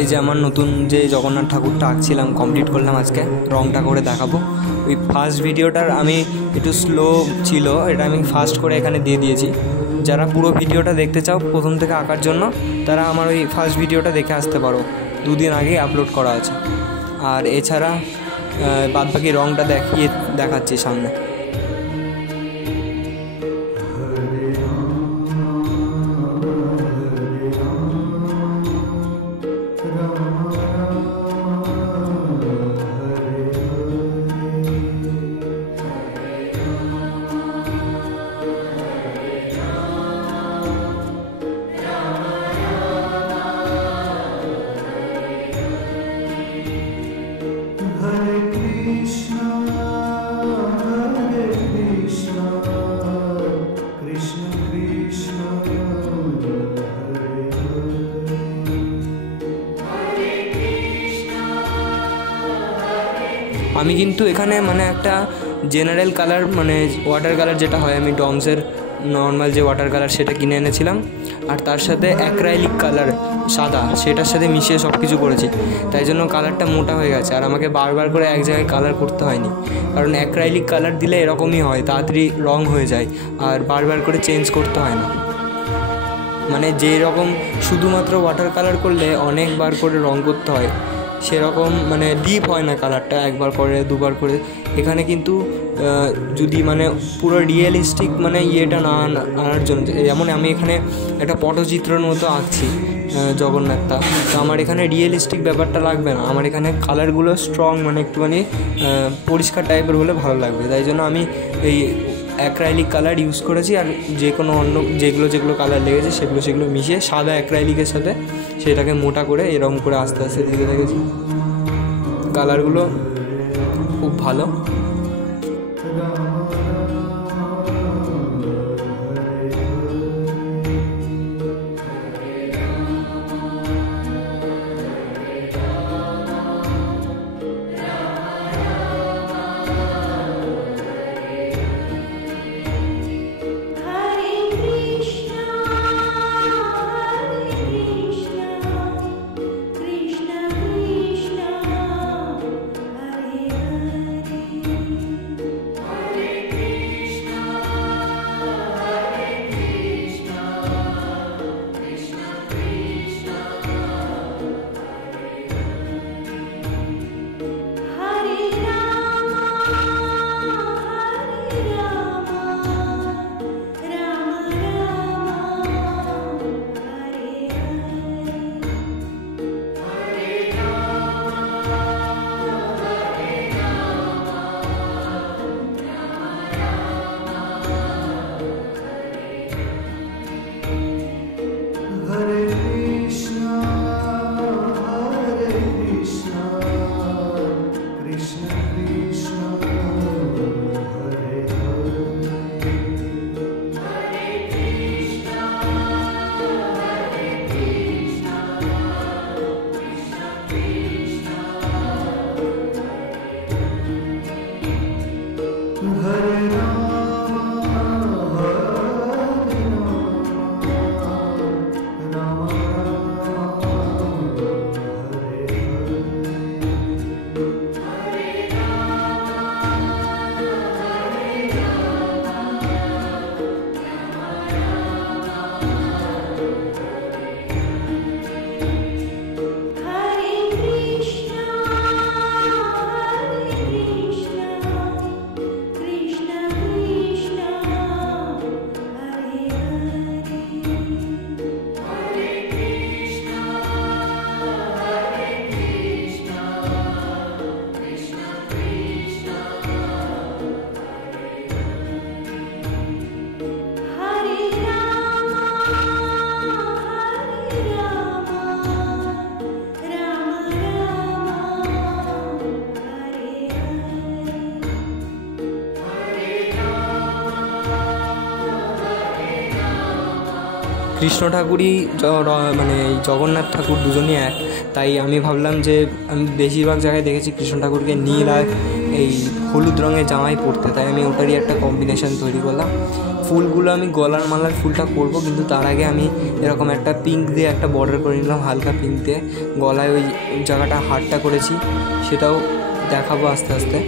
এই যে আমার নতুন যে জগন্নাথ ঠাকুরটা আঁকছিলাম কমপ্লিট করলাম, আজকে রংটা করে দেখাবো। ওই ফার্স্ট ভিডিওটার আমি একটু স্লো ছিল, এটা আমি ফাস্ট করে এখানে দিয়ে দিয়েছি। যারা পুরো ভিডিওটা দেখতে চাও প্রথম থেকে আঁকার জন্য, তারা আমার ওই ফার্স্ট ভিডিওটা দেখে আসতে পারো, 2 দিন আগেই আপলোড করা আছে। আর এছাড়া বাদবাকি রংটা দেখাচ্ছি সামনে। আমি কিন্তু এখানে মানে একটা জেনারেল কালার মানে ওয়াটার কালার যেটা হয়, আমি ডমসের নর্মাল যে ওয়াটার কালার সেটা কিনে এনেছিলাম, আর তার সাথে অ্যাক্রাইলিক কালার সাদা সেটার সাথে মিশিয়ে সব কিছু করেছি। তাই জন্য কালারটা মোটা হয়ে গেছে, আর আমাকে বারবার করে এক জায়গায় কালার করতে হয়নি। কারণ অ্যাক্রাইলিক কালার দিলে এরকমই হয়, তাড়াতাড়ি রং হয়ে যায় আর বারবার করে চেঞ্জ করতে হয় না। মানে যেই রকম শুধুমাত্র ওয়াটার কালার করলে অনেকবার করে রং করতে হয়, সেরকম মানে ডিপ হয় না কালারটা একবার করে দুবার করে। এখানে কিন্তু যদি মানে পুরো রিয়েলিস্টিক মানে ইয়েটা না আনার জন্য, যেমন আমি এখানে একটা পটচিত্রের মতো আঁকছি জগন্নাথটা, তো আমার এখানে রিয়েলিস্টিক ব্যাপারটা লাগবে না। আমার এখানে কালারগুলো স্ট্রং মানে একটুখানি পরিষ্কার টাইপের হলে ভালো লাগবে। তাই জন্য আমি এই অ্যাক্রাইলিক কালার ইউজ করেছি, আর যে কোনো অন্য যেগুলো কালার লেগেছে সেগুলো মিশিয়ে সাদা অ্যাক্রাইলিকের সাথে সেটাকে মোটা করে এরকম করে আস্তে আস্তে দিতে দেখেছি। কালারগুলো খুব ভালো। কৃষ্ণ ঠাকুরই মানে এই জগন্নাথ ঠাকুর দুজনই এক, তাই আমি ভাবলাম যে আমি বেশিরভাগ জায়গায় দেখেছি কৃষ্ণ ঠাকুরকে নীল আর এই হলুদ রঙের জামাই পরতে, তাই আমি ওটারই একটা কম্বিনেশন তৈরি করলাম। ফুলগুলো আমি গলার মালার ফুলটা করব, কিন্তু তার আগে আমি এরকম একটা পিঙ্ক দিয়ে একটা বর্ডার করে নিলাম, হালকা পিঙ্ক দিয়ে। গলায় ওই জায়গাটা হারটা করেছি, সেটাও দেখাবো আস্তে আস্তে।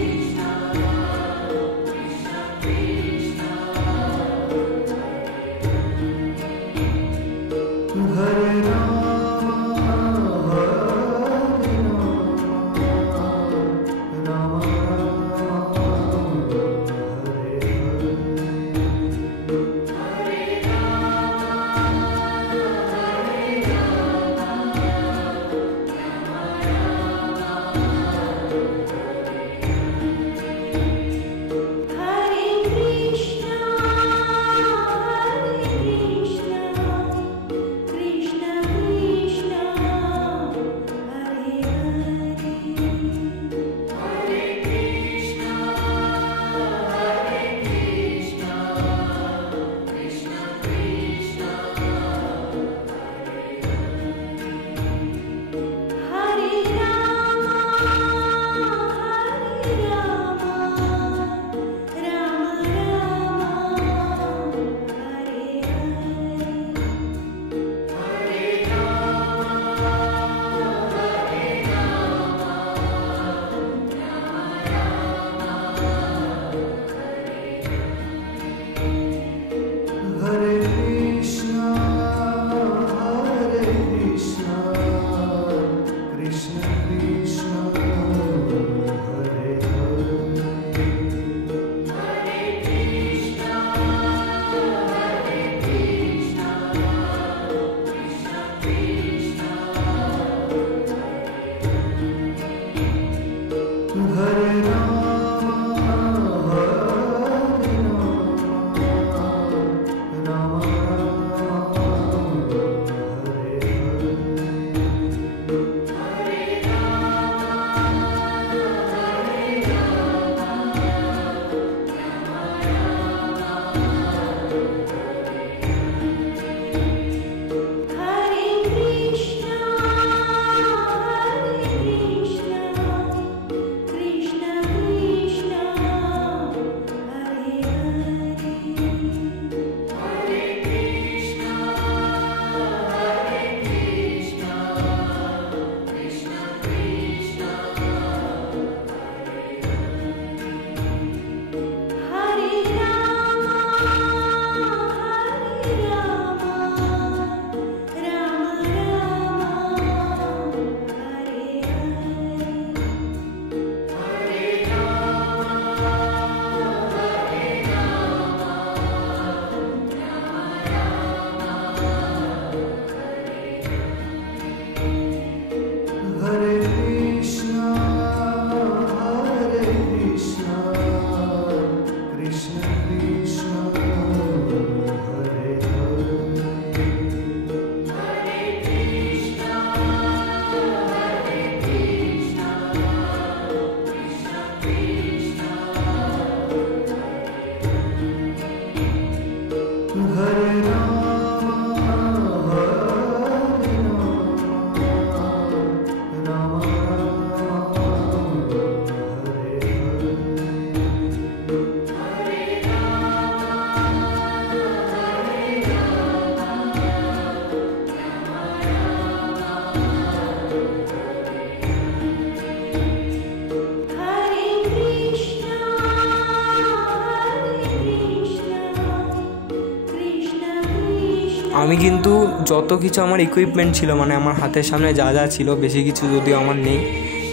আমি কিন্তু যত কিছু আমার ইকুইপমেন্ট ছিল, মানে আমার হাতের সামনে যা যা ছিল, বেশি কিছু যদিও আমার নেই,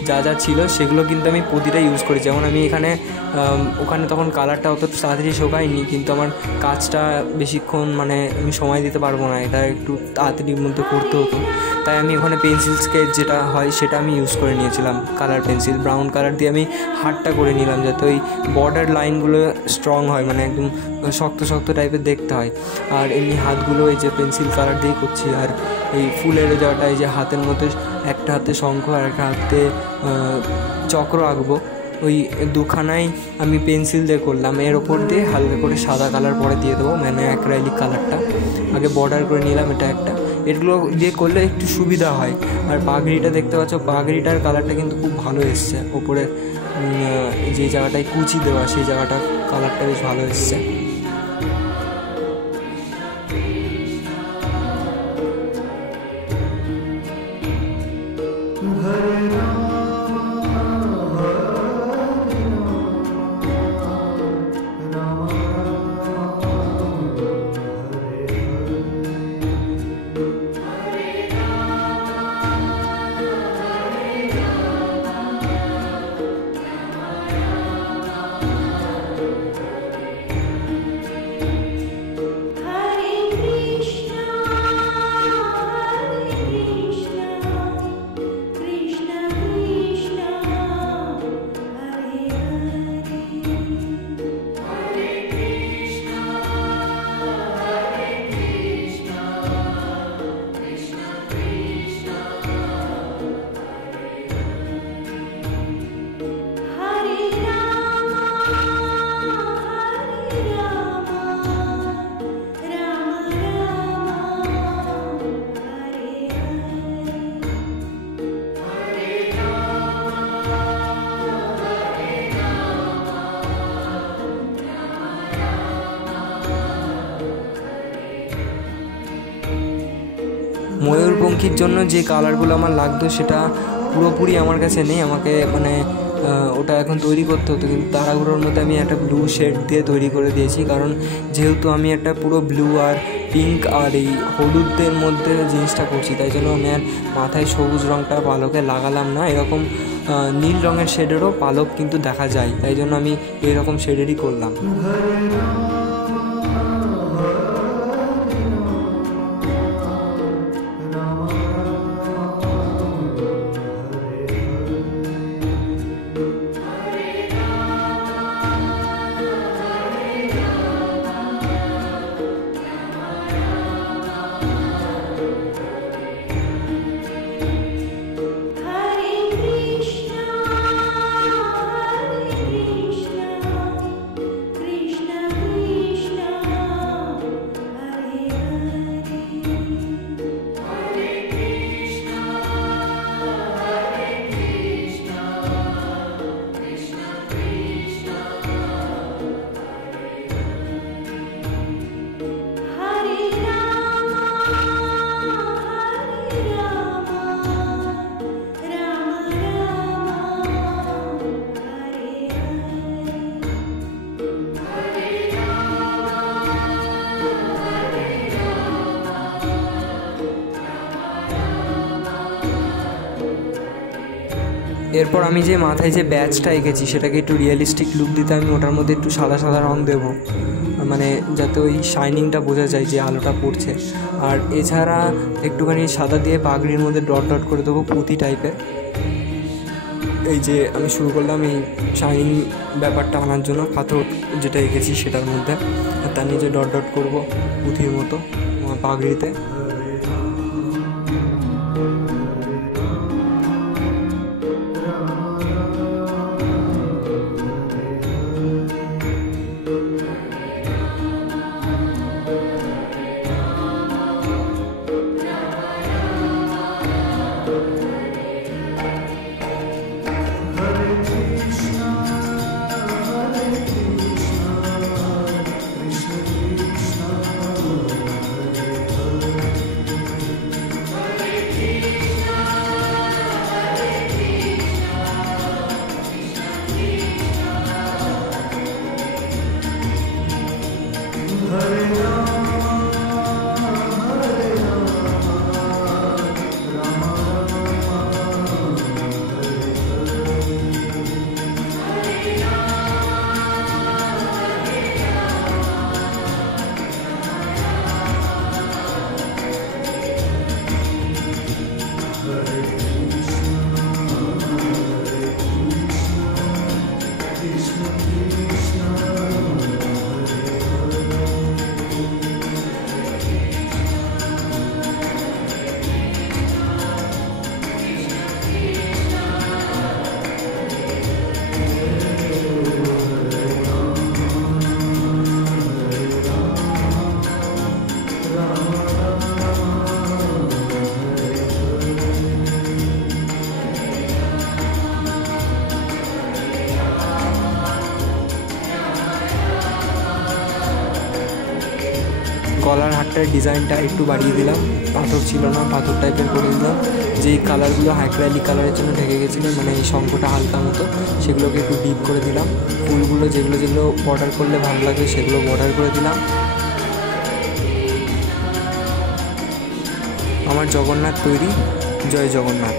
যা যা ছিল সেগুলো কিন্তু আমি প্রতিটা ইউজ করি। যেমন আমি ওখানে তখন কালারটা অত তাড়াতাড়ি শোকায়নি, কিন্তু আমার কাজটা বেশিক্ষণ মানে আমি সময় দিতে পারবো না, এটা একটু তাড়াতাড়ির মধ্যে করতে হতো। তাই আমি ওখানে পেন্সিল স্কেচ যেটা হয় সেটা আমি ইউজ করে নিয়েছিলাম, কালার পেন্সিল ব্রাউন কালার দিয়ে আমি হাতটা করে নিলাম, যাতে ওই বর্ডার লাইনগুলো স্ট্রং হয়, মানে একদম শক্ত শক্ত টাইপের দেখতে হয়। আর এমনি হাতগুলো এই যে পেন্সিল কালার দিয়ে করছি। আর এই ফুলের জায়গাটা, এই যে হাতের মধ্যে একটা হাতে শঙ্খ আর একটা হাতে চক্র আঁকবো, ওই দুখানাই আমি পেন্সিল দিয়ে করলাম। এর ওপর দিয়ে হালকা করে সাদা কালার পরে দিয়ে দেবো, মানে অ্যাক্রাইলিক কালারটা আগে বর্ডার করে নিলাম, এটা একটা। এগুলো দিয়ে করলে একটু সুবিধা হয়। আর পাগড়িটা দেখতে পাচ্ছ, পাগড়িটার কালারটা কিন্তু খুব ভালো এসছে, ওপরে যে জায়গাটায় কুচি দেওয়া সেই জায়গাটার কালারটা বেশ ভালো এসছে। ময়ূরপঙ্খীর জন্য যে কালারগুলো আমার লাগতো সেটা পুরোপুরি আমার কাছে নেই, আমাকে মানে ওটা এখন তৈরি করতে হতো, কিন্তু তাড়াহুড়োর মধ্যে আমি একটা ব্লু শেড দিয়ে তৈরি করে দিয়েছি। কারণ যেহেতু আমি একটা পুরো ব্লু আর পিঙ্ক আর এই হলুদের মধ্যে জিনিসটা করছি, তাই জন্য আমি আর মাথায় সবুজ রঙটা পালকে লাগালাম না। এরকম নীল রঙের শেডেরও পালক কিন্তু দেখা যায়, তাই জন্য আমি এরকম শেডেরই করলাম। এরপর আমি যে মাথায় যে ব্যাচটা এঁকেছি সেটাকে একটু রিয়েলিস্টিক লুক দিতে আমি ওটার মধ্যে একটু সাদা সাদা রঙ দেবো, মানে যাতে ওই শাইনিংটা বোঝা যায় যে আলোটা পড়ছে। আর এছাড়া একটুখানি সাদা দিয়ে পাগড়ির মধ্যে ডট ডট করে দেবো পুঁতি টাইপের। এই যে আমি শুরু করলাম এই শাইনিং ব্যাপারটা আনার জন্য পাথর যেটা এঁকেছি সেটার মধ্যে, আর তার নিচে ডট ডট করবো পুঁতির মতো পাগড়িতে। শঙ্কটার ডিজাইনটা একটু বাড়িয়ে দিলাম, পাথর ছিল না, পাথর টাইপের করে দিলাম। যেই কালারগুলো অ্যাক্রাইলিক কালারের জন্য ঢেকে গেছিলো, মানে এই শঙ্কটা হালকা মতো, সেগুলোকে একটু ডিপ করে দিলাম। ফুলগুলো যেগুলো যেগুলো বর্ডার করলে ভালো লাগবে সেগুলো বর্ডার করে দিলাম। আমার জগন্নাথ তৈরি। জয় জগন্নাথ।